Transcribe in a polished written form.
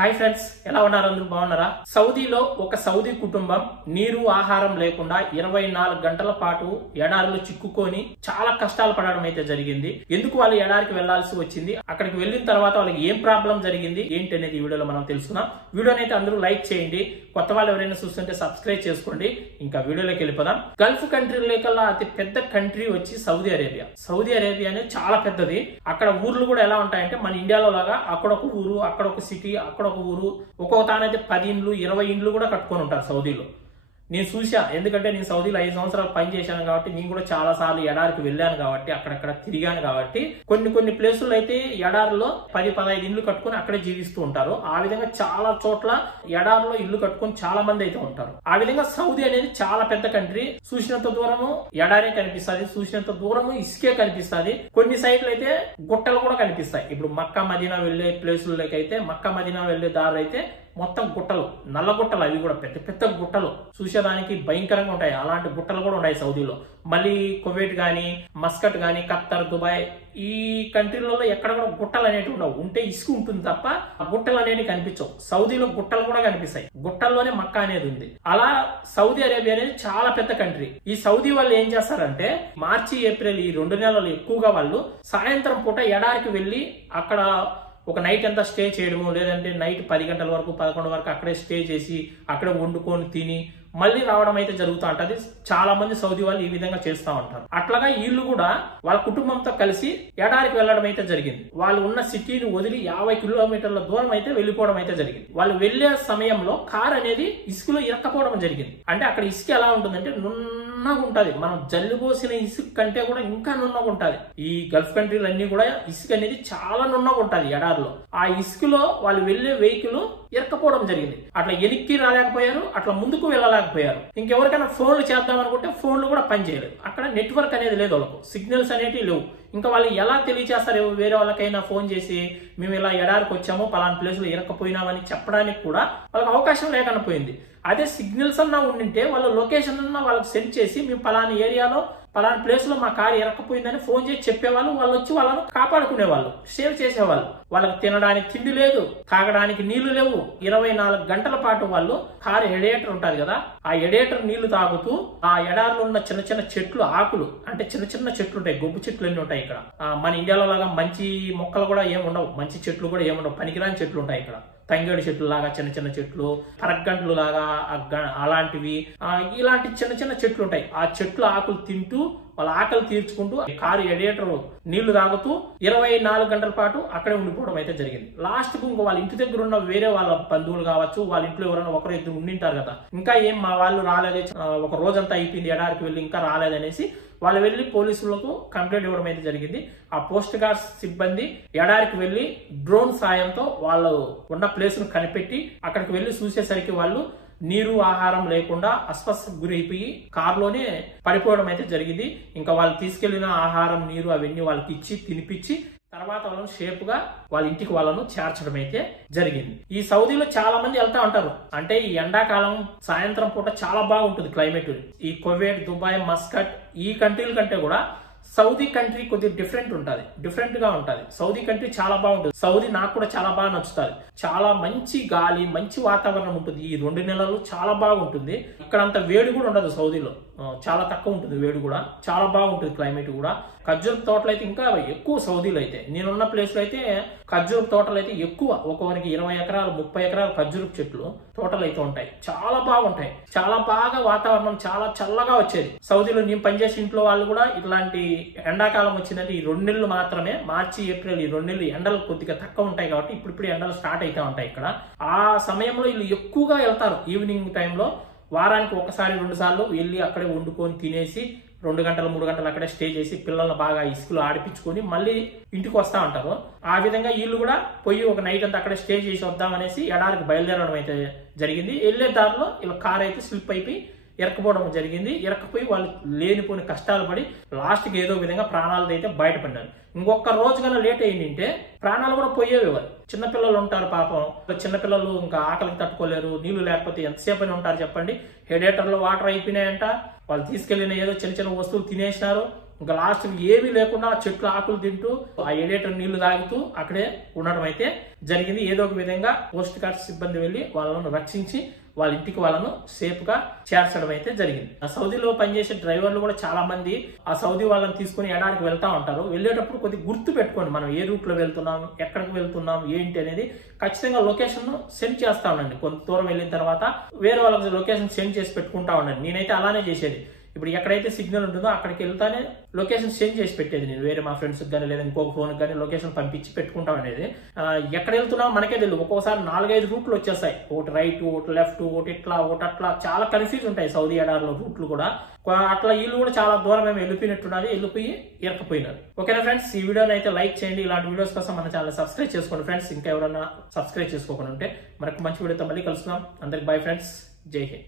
Hi friends, ఎలా ఉన్నారు? అందరూ బాగున్నారా? సౌదీలో ఒక సౌదీ కుటుంబం నీరు ఆహారం లేకుండా 24 గంటల పాటు ఎడారిలో చిక్కుకొని చాలా కష్టాలు పడడం అయితే జరిగింది. ఎందుకు వాళ్ళు ఎడారికి వెళ్లాల్సి వచ్చింది, అక్కడికి వెళ్ళిన తర్వాత వాళ్ళకి ఏం ప్రాబ్లం జరిగింది ఏంటి అనేది ఈ వీడియోలో మనం తెలుసుకుందాం. వీడియోని అయితే అందరూ లైక్ చేయండి, కొత్త వాళ్ళు ఎవరైనా చూస్తుంటే సబ్స్క్రైబ్ చేసుకోండి. ఇంకా వీడియోలోకి వెళ్ళిపోదాం. గల్ఫ్ కంట్రీల అతి పెద్ద కంట్రీ వచ్చి సౌదీ అరేబియా. సౌదీ అరేబియా అనేది చాలా పెద్దది. అక్కడ ఊర్లు కూడా ఎలా ఉంటాయంటే మన ఇండియాలో లాగా అక్కడొక ఊరు, అక్కడొక సిటీ, అక్కడ ఒక ఊరు, ఒక్కొక్క తానైతే 10 ఇండ్లు 20 ఇండ్లు కూడా కట్టుకొని ఉంటారు సౌదీలో. నేను చూసా, ఎందుకంటే నేను సౌదీలో 5 సంవత్సరాలు పని చేశాను కాబట్టి, నేను కూడా చాలా సార్లు ఎడారికి వెళ్ళాను కాబట్టి, అక్కడక్కడ తిరిగాను కాబట్టి, కొన్ని ప్లేసుల్లో అయితే ఎడారిలో 10-15 ఇండ్లు కట్టుకుని అక్కడే జీవిస్తూ ఉంటారు. ఆ విధంగా చాలా చోట్ల ఎడారిలో ఇల్లు కట్టుకొని చాలా మంది అయితే ఉంటారు. ఆ విధంగా సౌదీ అనేది చాలా పెద్ద కంట్రీ. చూసినంత దూరము ఎడారే కనిపిస్తుంది, చూసినంత దూరము ఇసుకే కనిపిస్తుంది. కొన్ని సైడ్లు అయితే గుట్టలు కూడా కనిపిస్తాయి. ఇప్పుడు మక్కా మదీనా వెళ్లే ప్లేసుల్లోకి అయితే, మక్కా మదీనా వెళ్లే దారి అయితే మొత్తం గుట్టలు, నల్ల గుట్టలు, అవి కూడా పెద్ద పెద్ద గుట్టలు, చూసేదానికి భయంకరంగా ఉంటాయి. అలాంటి గుట్టలు కూడా ఉన్నాయి సౌదీలో. మళ్ళీ కువైట్ గానీ, మస్కట్ గానీ, ఖత్తర్, దుబాయ్, ఈ కంట్రీలలో ఎక్కడ కూడా గుట్టలు అనేవి ఉండవు. ఉంటే ఇసుక ఉంటుంది తప్ప ఆ గుట్టలు అనేవి కనిపించవు. సౌదీలో గుట్టలు కూడా కనిపిస్తాయి. గుట్టల్లోనే మక్కా అనేది ఉంది. అలా సౌదీ అరేబియా అనేది చాలా పెద్ద కంట్రీ. ఈ సౌదీ వాళ్ళు ఏం చేస్తారంటే, మార్చి ఏప్రిల్ ఈ 2 నెలలు ఎక్కువగా వాళ్ళు సాయంత్రం పూట ఎడారికి వెళ్ళి అక్కడ ఒక నైట్ అంతా స్టే చేయడము, లేదంటే నైట్ 10 గంటల వరకు 11 వరకు అక్కడే స్టే చేసి అక్కడే వండుకొని తిని మళ్ళీ రావడం అయితే జరుగుతూ ఉంటది. చాలా మంది సౌదీ వాళ్ళు ఈ విధంగా చేస్తూ ఉంటారు. అట్లాగా వీళ్ళు కూడా వాళ్ళ కుటుంబంతో కలిసి ఎడారికి వెళ్ళడం అయితే జరిగింది. వాళ్ళు ఉన్న సిటీని వదిలి 50 కిలోమీటర్ల దూరం అయితే వెళ్ళిపోవడం అయితే జరిగింది. వాళ్ళు వెళ్లే సమయంలో కార్ అనేది ఇసుకలో ఇరక్కపోవడం జరిగింది. అంటే అక్కడ ఇసుక ఎలా ఉంటుందంటే నున్నగా ఉంటది. మనం జల్లిపోసిన ఇసుక కంటే కూడా ఇంకా నున్నగా ఉంటది. ఈ గల్ఫ్ కంట్రీలు అన్ని కూడా ఇసుక అనేది చాలా నున్నగా ఉంటది ఎడారిలో. ఆ ఇసుకలో వాళ్ళు వెళ్లే వెహికల్ ఇరక్కపోవడం జరిగింది. అట్లా వెనక్కి రాలేకపోయారు, అట్లా ముందుకు వెళ్ళలేకపోయారు. ఇంకెవరికైనా ఫోన్లు చేద్దాం అనుకుంటే ఫోన్లు కూడా పనిచేయలేదు. అక్కడ నెట్వర్క్ అనేది లేదు, వాళ్ళకు సిగ్నల్స్ అనేవి లేవు. ఇంకా వాళ్ళు ఎలా తెలియజేస్తారు? వేరే వాళ్ళకైనా ఫోన్ చేసి మేము ఇలా ఎడారికి వచ్చాము, పలానా ప్లేస్ లో ఇరక్కపోయినామని చెప్పడానికి కూడా వాళ్ళకి అవకాశం లేకుండా పోయింది. అదే సిగ్నల్స్ అన్నా ఉండింటే వాళ్ళ లొకేషన్ అన్నా వాళ్ళకి సెండ్ చేసి మేము పలానా ఏరియాలో పలానా ప్లేస్ లో మా కారు ఇరక్కపోయిందని ఫోన్ చేసి చెప్పేవాళ్ళు. వాళ్ళు వచ్చి వాళ్ళను కాపాడుకునేవాళ్ళు, సేవ్ చేసేవాళ్ళు. వాళ్ళకి తినడానికి తిండి లేదు, తాగడానికి నీళ్లు లేవు. 24 గంటల పాటు వాళ్ళు కారు ఎడేటర్ ఉంటది కదా, ఆ ఎడేటర్ నీళ్లు తాగుతూ ఆ ఎడారిలో ఉన్న చిన్న చిన్న చెట్లు ఆకులు, అంటే చిన్న చిన్న చెట్లు ఉంటాయి, గొబ్బు చెట్లు అన్ని ఉంటాయి ఇక్కడ. మన ఇండియాలో లాగా మంచి మొక్కలు కూడా ఏముండవు, మంచి చెట్లు కూడా ఏముండవు, పనికిరాని చెట్లు ఉంటాయి ఇక్కడ. తంగేడు చెట్లు లాగా చిన్న చిన్న చెట్లు, పరగ్గంట్లు లాగా అలాంటివి, ఇలాంటి చిన్న చిన్న చెట్లు ఉంటాయి. ఆ చెట్లు ఆకులు తింటూ వాళ్ళ ఆకలి తీర్చుకుంటూ కారు ఎడియేటర్ నీళ్లు తాగుతూ 24 గంటల పాటు అక్కడే ఉండిపోవడం అయితే జరిగింది. లాస్ట్ కు ఇంకో వాళ్ళ ఇంటి దగ్గర ఉన్న వేరే వాళ్ళ బంధువులు కావచ్చు, వాళ్ళ ఇంట్లో ఎవరైనా ఒకరు ఇద్దరు ఉండింటారు కదా, ఇంకా ఏం మా వాళ్ళు రాలేదే, ఒక రోజంతా అయిపోయింది ఎడారికి వెళ్ళి ఇంకా రాలేదనేసి వాళ్ళు వెళ్లి పోలీసులకు కంప్లైంట్ ఇవ్వడం అయితే జరిగింది. ఆ పోస్ట్ గార్డ్ సిబ్బంది ఎడారికి వెళ్లి డ్రోన్ సాయంతో వాళ్ళు ఉన్న ప్లేస్ ను కనిపెట్టి అక్కడికి వెళ్లి చూసేసరికి వాళ్ళు నీరు ఆహారం లేకుండా అస్వస్థకు గురైపోయి కారులోనే పడిపోవడం అయితే జరిగింది. ఇంకా వాళ్ళు తీసుకెళ్లిన ఆహారం, నీరు అవన్నీ వాళ్ళకి ఇచ్చి తినిపించి తర్వాత వాళ్ళను షేప్ గా వాళ్ళ ఇంటికి వాళ్ళను చేర్చడం అయితే జరిగింది. ఈ సౌదీలో చాలా మంది వెళ్తా ఉంటారు. అంటే ఈ ఎండాకాలం సాయంత్రం పూట చాలా బాగుంటుంది క్లైమేట్. ఈ కువైట్, దుబాయ్, మస్కట్ ఈ కంట్రీల కంటే కూడా సౌదీ కంట్రీ కొద్దిగా డిఫరెంట్ గా ఉంటది. సౌదీ కంట్రీ చాలా బాగుంటుంది. సౌదీ నాకు కూడా చాలా బాగా నచ్చుతుంది. చాలా మంచి గాలి, మంచి వాతావరణం ఉంటుంది. ఈ 2 నెలలు చాలా బాగుంటుంది. ఇక్కడ అంత వేడి కూడా ఉండదు సౌదీలో, చాలా తక్కువ ఉంటుంది వేడి కూడా. చాలా బాగుంటుంది క్లైమేట్ కూడా. ఖర్జూర తోటలు అయితే ఇంకా ఎక్కువ సౌదీలో అయితే. నేనున్న ప్లేస్ లో అయితే ఖర్జూర తోటలు అయితే ఎక్కువ. ఒక్కొక్కరికి 20 ఎకరాలు 30 ఎకరాలు ఖర్జూర చెట్లు తోటలు అయితే ఉంటాయి. చాలా బాగుంటాయి. చాలా బాగా వాతావరణం చాలా చల్లగా వచ్చేది. సౌదీలో నేను పనిచేసే ఇంట్లో వాళ్ళు కూడా ఇట్లాంటి ఎండాకాలం వచ్చిందంటే ఈ 2 నెలలు మాత్రమే, మార్చి ఏప్రిల్ ఈ 2 నెలలు ఎండలు కొద్దిగా తక్కువ ఉంటాయి కాబట్టి ఇప్పుడు ఎండలు స్టార్ట్ అవుతా ఉంటాయి ఇక్కడ. ఆ సమయంలో వీళ్ళు ఎక్కువగా వెళ్తారు. ఈవినింగ్ టైంలో వారానికి 1-2 సార్లు వెళ్ళి అక్కడే వండుకొని తినేసి 2 గంటలు 3 గంటలు అక్కడే స్టే చేసి పిల్లల్ని బాగా ఇసుకలు ఆడిపించుకొని మళ్ళీ ఇంటికి వస్తా ఉంటారు. ఆ విధంగా వీళ్ళు కూడా పోయి ఒక నైట్ అంతా అక్కడే స్టే చేసి వద్దామనేసి ఎడారికి బయలుదేరడం అయితే జరిగింది. వెళ్లే దారిలో వీళ్ళ కార్ అయితే స్లిప్ అయిపోయి ఇరకపోవడం జరిగింది. ఇరకపోయి వాళ్ళు లేనిపోని కష్టాలు పడి లాస్ట్కి ఏదో విధంగా ప్రాణాలతో అయితే బయటపడ్డారు. ఇంకొక రోజు కన్నా లేట్ అయిందంటే ప్రాణాలు కూడా పోయేవి. చిన్నపిల్లలు ఉంటారు పాపం. చిన్నపిల్లలు ఇంకా ఆకలికి తట్టుకోలేరు, నీళ్లు లేకపోతే ఎంతసేపు అయినా ఉంటారు చెప్పండి. హెడేటర్లో వాటర్ అయిపోయినాయంట, వాళ్ళు తీసుకెళ్లిన ఏదో చిన్న చిన్న వస్తువులు తినేసినారు. ఇంకా లాస్ట్ ఏమీ లేకుండా చెట్లు ఆకులు తింటూ ఆ ఎలివేటర్ నీళ్లు తాగుతూ అక్కడే ఉండడం అయితే జరిగింది. ఏదో ఒక విధంగా కోస్ట్ గార్డ్ సిబ్బంది వెళ్లి వాళ్ళను రక్షించి వాళ్ళ ఇంటికి వాళ్ళను సేఫ్ గా చేర్చడం అయితే జరిగింది. ఆ సౌదీలో పనిచేసే డ్రైవర్లు కూడా చాలా మంది ఆ సౌదీ వాళ్ళని తీసుకుని ఎడారికి వెళ్తా ఉంటారు. వెళ్ళేటప్పుడు కొద్దిగా గుర్తు పెట్టుకోండి, మనం ఏ రూట్ లో వెళ్తున్నాం, ఎక్కడికి వెళ్తున్నాం, ఏంటి అనేది ఖచ్చితంగా లొకేషన్ సెండ్ చేస్తా ఉండండి. కొంత దూరం వెళ్ళిన తర్వాత వేరే వాళ్ళకి లొకేషన్ సెండ్ చేసి పెట్టుకుంటా ఉండండి. నేనైతే అలానే చేసేది. ఇప్పుడు ఎక్కడైతే సిగ్నల్ ఉంటుందో అక్కడికి వెళ్తానే లొకేషన్ సెండ్ చేసి పెట్టేది. నేను వేరే మా ఫ్రెండ్స్ కానీ లేదా ఇంకొక ఫోన్ కానీ లొకేషన్ పంపించి పెట్టుకుంటా ఉండేది. ఎక్కడ వెళ్తున్నావు మనకే తెలియదు. ఒక్కోసారి 4-5 రూట్లు వచ్చేస్తాయి. ఒకటి రైట్, ఒకటి లెఫ్ట్, ఒకటి ఇట్లా, ఒకటి అట్లా, చాలా కన్ఫ్యూజ్ ఉంటాయి సౌదీ ఎడారిలో రూట్లు కూడా. అట్లా వీళ్ళు కూడా చాలా దూరం మేము వెళ్ళిపోయినట్టున్నది, వెళ్ళిపోయి ఇరకపోయినారు. ఓకేనా ఫ్రెండ్స్, ఈ వీడియోని అయితే లైక్ చేయండి. ఇలాంటి వీడియోస్ కోసం మన ఛానల్ సబ్స్క్రైబ్ చేసుకోండి ఫ్రెండ్స్. ఇంకా ఎవరైనా సబ్స్క్రైబ్ చేసుకోకుండా ఉంటే మరొక మంచి వీడియోతో మళ్ళీ కలుస్తున్నాం. అందరికి బై ఫ్రెండ్స్, జై హింద్.